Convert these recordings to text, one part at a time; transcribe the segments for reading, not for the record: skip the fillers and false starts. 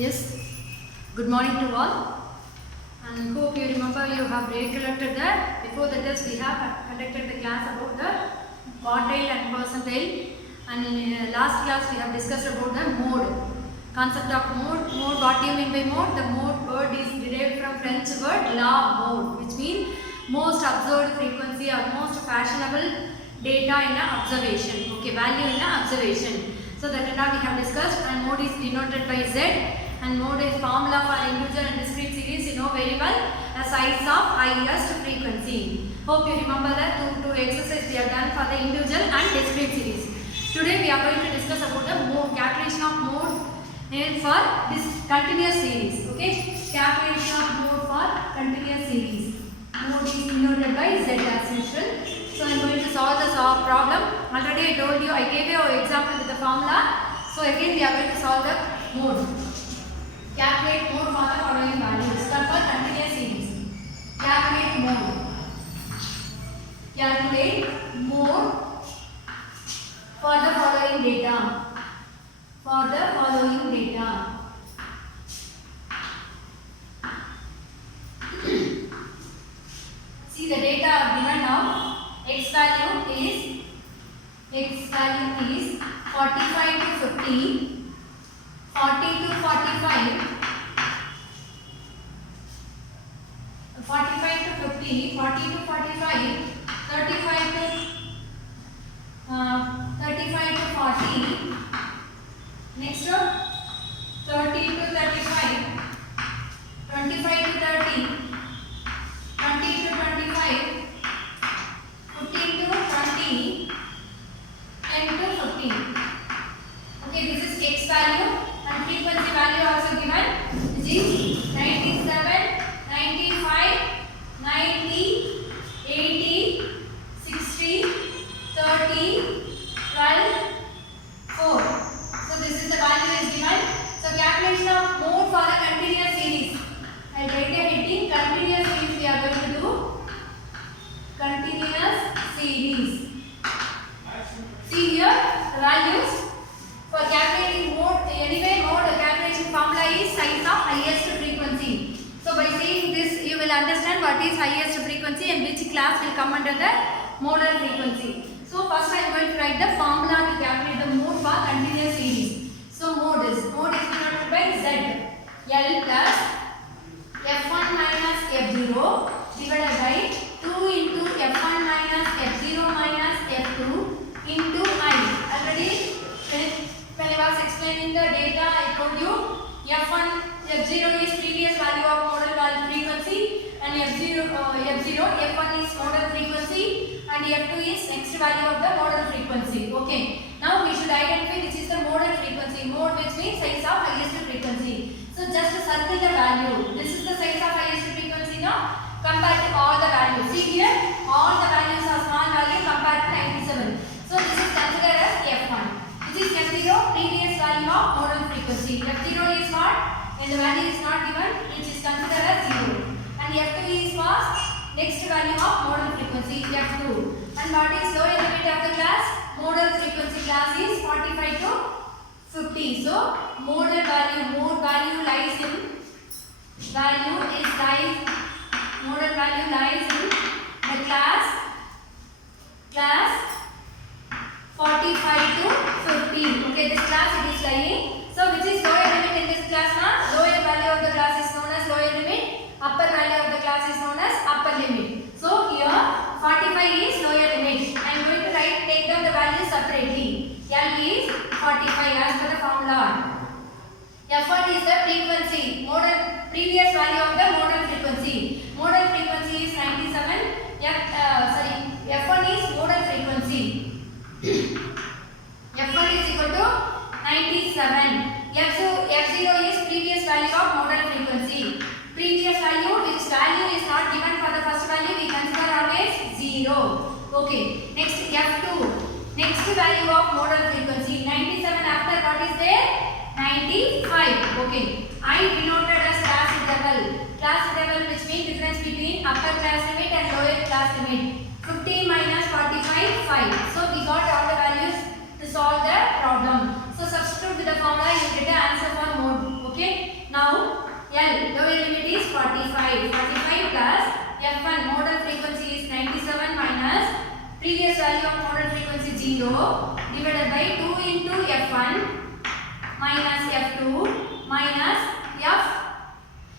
Yes, good morning to all, and hope you remember you have recollected that before the test we have conducted the class about the quartile and percentile, and in last class we have discussed about the mode, concept of mode. What do you mean by mode? The mode word is derived from French word la mode, which means most observed frequency or most fashionable data in an observation, okay, value in an observation. So that now we have discussed, and mode is denoted by Z, and mode is formula for individual and discrete series, you know very well, a size of highest frequency. Hope you remember that two exercises we have done for the individual and discrete series. Today we are going to discuss about the mode, calculation of mode for this continuous series, okay, calculation of mode for continuous series. Mode is denoted by Z as usual. So I am going to solve the problem. Already I told you, I gave you an example with the formula. So again we are going to solve the mode. Calculate mode for the following values. Start for continuous series. Calculate mode. Calculate mode for the following data. For the following data. See the data are given now. X value is 45 to 50, 40 to 45, 45 to 50, 40 to 45, 35 to 40. Next up, 30 to 35, 25 to 30, 20 to 25. 15 to 20, 10 to 15. Okay, this is X value, and frequency value also given, which is 97, 95, 90, 80, 60, 30, 12, 4. So this is the value is given. So calculation of mode for a continuous series. I will write a heading, continuous series we are going to do. Continuous series. See here the values for calculating mode. Anyway, mode calculation formula is size of highest frequency. So by saying this, you will understand what is highest frequency and which class will come under the modal frequency. So first I am going to write the formula to calculate the mode for continuous series. So mode is denoted by Z. L plus F1 minus F0 divided by 2 into F1 minus F0 minus F2 into I. Already when I was explaining the data, I told you F0 is previous value of modal value frequency, and F1 is modal frequency, and F2 is next value of the modal frequency. Okay. Now we should identify which is the modal frequency. Mode, which means size of highest frequency. So just circle the value. This is the size of highest frequency now. Compared to all the values. See here, all the values are small value compared to 97. So this is considered as F1. This is F0, previous value of modal frequency. F0 is what? When the value is not given, which is considered as 0. And F2 is what? Next value of modal frequency, F2. And what is lower limit of the class? Modal frequency class is 45 to 50. So mode value lies in, modal value lies in the class 45 to 50. Okay, this class it is lying. So which is lower limit in this class now? Lower value of the class is known as lower limit. Upper value of the class is known as upper limit. So here 45 is lower limit. I am going to take down the values separately. L is 45 as per the formula. F1 is the frequency, previous value of the modal frequency. Modal frequency is 97. F1 is modal frequency. F1 is equal to 97. F0 is previous value of modal frequency. Previous value, which value is not given for the first value, we consider always 0. Okay. Next F2. Next value of modal frequency. 97 after what is there? 95. Okay. I denoted as class interval. Class interval, which means difference between upper class limit and lower class limit. 15 minus 45, 5. So we got all the values to solve the problem. So substitute with the formula, you get the answer for mode. Okay. Now L lower limit is 45. 45 plus F1 modal frequency is 97 minus previous value of modal frequency 0 divided by 2 into F1 minus F2 minus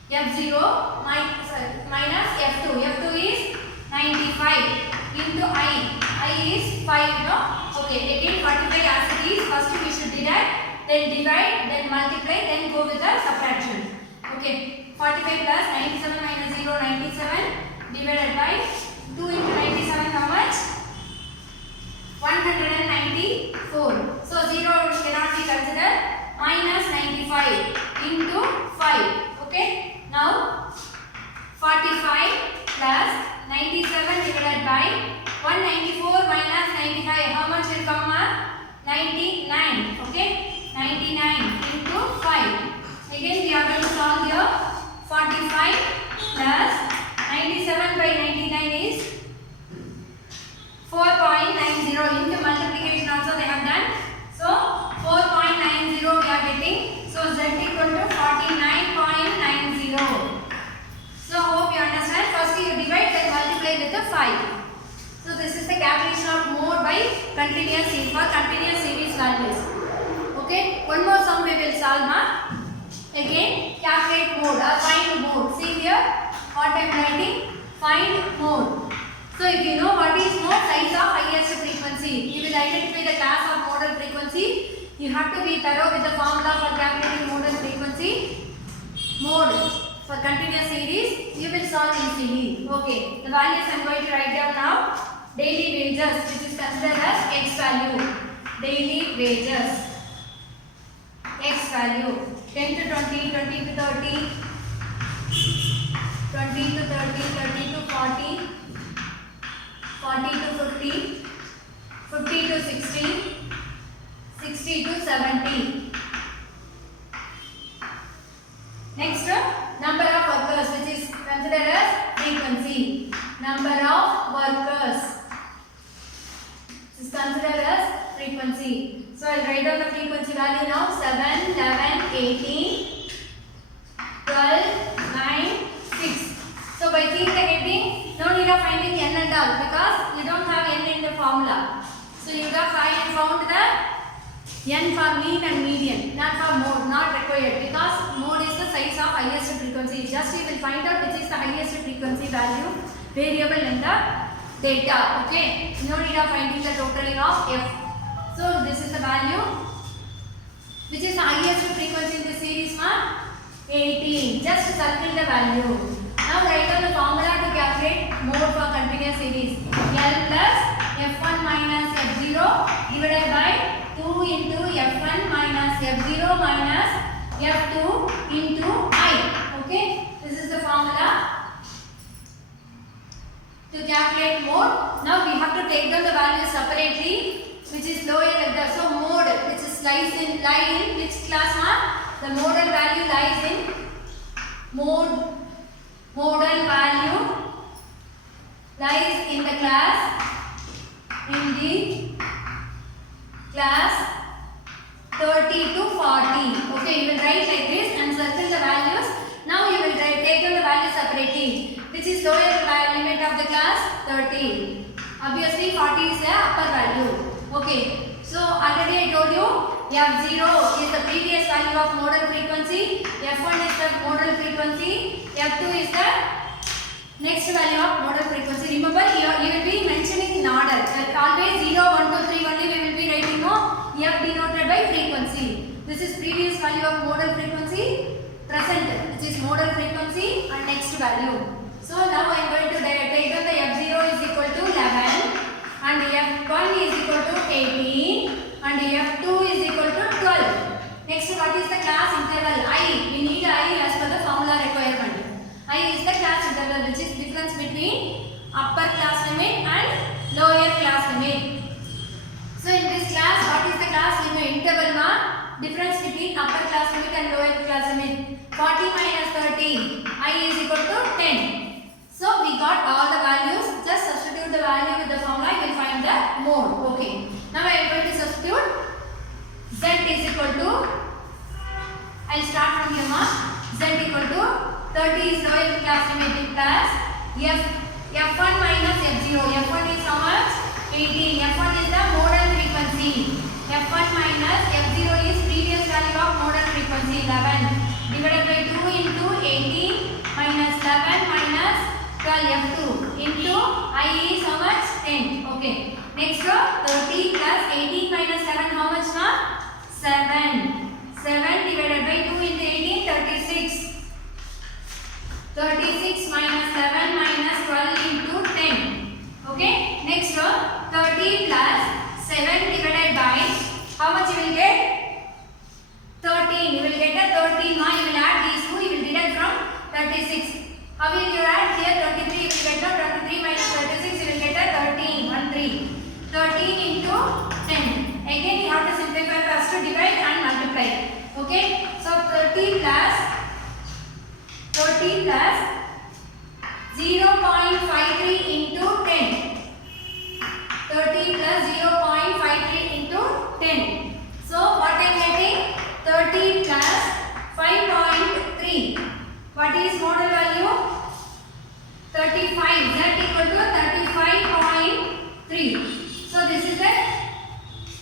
F0 minus F2. F2 is 95 into I is 5, no? Okay, again 45 as it is. First we should deduct, then divide, then multiply, then go with the subtraction. Okay, 45 plus 97 minus 0, 97 divided by 2 into 97, how much? 194. So 0 cannot be considered. Minus 95 into 5. Okay, now 45 plus 97 divided by 194 minus 95. How much will come? 99. Okay, 99 into 5. Again we are going to solve here. 45 plus 97 by 99 is 4.90. Into multiplication also they have done. So 4.90 we are getting. So Z equal to 49.90. So hope you understand. First you divide, then multiply with the 5. So this is the calculation of mode by continuous series for continuous series values. Okay. One more sum we will solve now. Again calculate mode or find mode. See here what I am writing. Find mode. So if you know what is mode, size of highest frequency, you will identify the class of modal frequency. You have to be thorough with the formula for calculating modal frequency. Mode for continuous series, you will solve easily. Okay, the values I am going to write down now. Daily wages, which is considered as X value. Daily wages, X value. 10 to 20, 20 to 30, 20 to 30, 30 to 40, 40 to 50, 50 to 60, 60 to 70. Next, number of workers, which is considered as frequency. Number of workers is considered as frequency. So I will write down the frequency value now. 7, 11, 18, 12, 9, 6. So by seeing the heading, no need of finding n and all because you don't have n in the formula. So you have found the n for mean and median, not for mode, not required because mode is the size of highest frequency. Just you will find out which is the highest frequency value variable in the data. Okay, no need of finding the totaling of f. So this is the value which is the highest frequency in the series, 18. Just circle the value. Now write down the formula to calculate mode for continuous series. L plus f1 minus f0 divided by 2 into f1 minus f0 minus f2 into I. Okay, this is the formula to calculate mode. Now we have to take down the values separately, which is lower than the so mode, which is lie in which class? The modal value lies in modal value lies in the class 30 to 40. Okay, you will write like this and circle the values. Now you will take down the values separately, which is lower limit of the class 30. Obviously 40 is the upper value. Okay, so already I told you F0 is the previous value of modal frequency, F1 is the modal frequency, F2 is the next value of modal frequency. Remember, you will be mentioning in order. Always 0, 1, 2, 3 only we will be writing F denoted by frequency. This is previous value of modal frequency, present which is modal frequency and next value. So now I am going to take down the F0 is equal to 11 and F1 is equal to 18 and F2 is equal to 12. Next, what is the class interval? I. We need I as per the formula requirement. I is the class interval, which is difference between upper class limit and lower class limit. So in this class, what is the class limit? Interval difference between upper class limit and lower class limit. 40 minus 30. I is equal to 10. So we got all the values. Just substitute the value with the formula. You will find the mode. Okay. Now I am going to substitute Z is equal to I'll start from here ma. Z equal to 30 is lowest class limit plus F1 minus F0. F1 is how much? 18. F1 is the modal frequency. F1 minus F0 is previous value of modal frequency 11 divided by 2 into 18 minus 11 minus 12 F2 into I is how much? 10. Okay. Next row 30 plus 18 minus 7 how much ma? 7. 7 divided by 2 into 18 36. 36 minus 7 minus 12 into 10. Okay. Next row 30 plus 7 divided by how much you will get? 13. You will get a 13 ma. You will add these two. You will deduct from 36. How will you add here? 33. You will get a 23 minus 36. You will get a 13. 1 3. 13 into 10. Again you have to simplify first to divide and multiply. Okay. So 30 plus 0.53 into 10. 30 plus 0.53 into 10. So what I am getting? 30 plus 5.3. What is modal value? 35. Z equal to 35.3. So this is the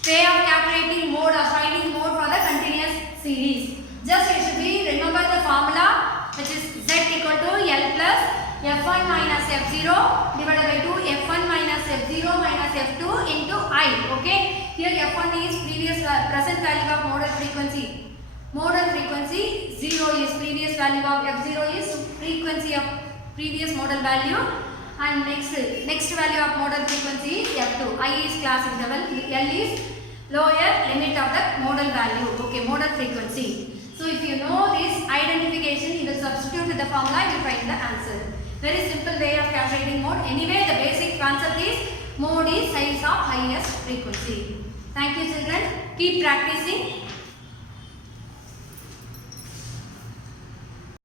way of calculating mode or finding mode for the continuous series. Just you should be remember the formula, which is Z equal to L plus F1 minus F0 divided by 2 F1 minus F0 minus F2 into I. Okay. Here F1 is present value of modal frequency. Modal frequency 0 is previous value of F0 is frequency of previous modal value, and next value of modal frequency is F2. I is class interval, L is lower limit of the modal value. Okay, modal frequency. So if you know this identification, you will substitute with the formula, you will find the answer. Very simple way of calculating mode. Anyway, the basic concept is mode is size of highest frequency. Thank you children. Keep practicing.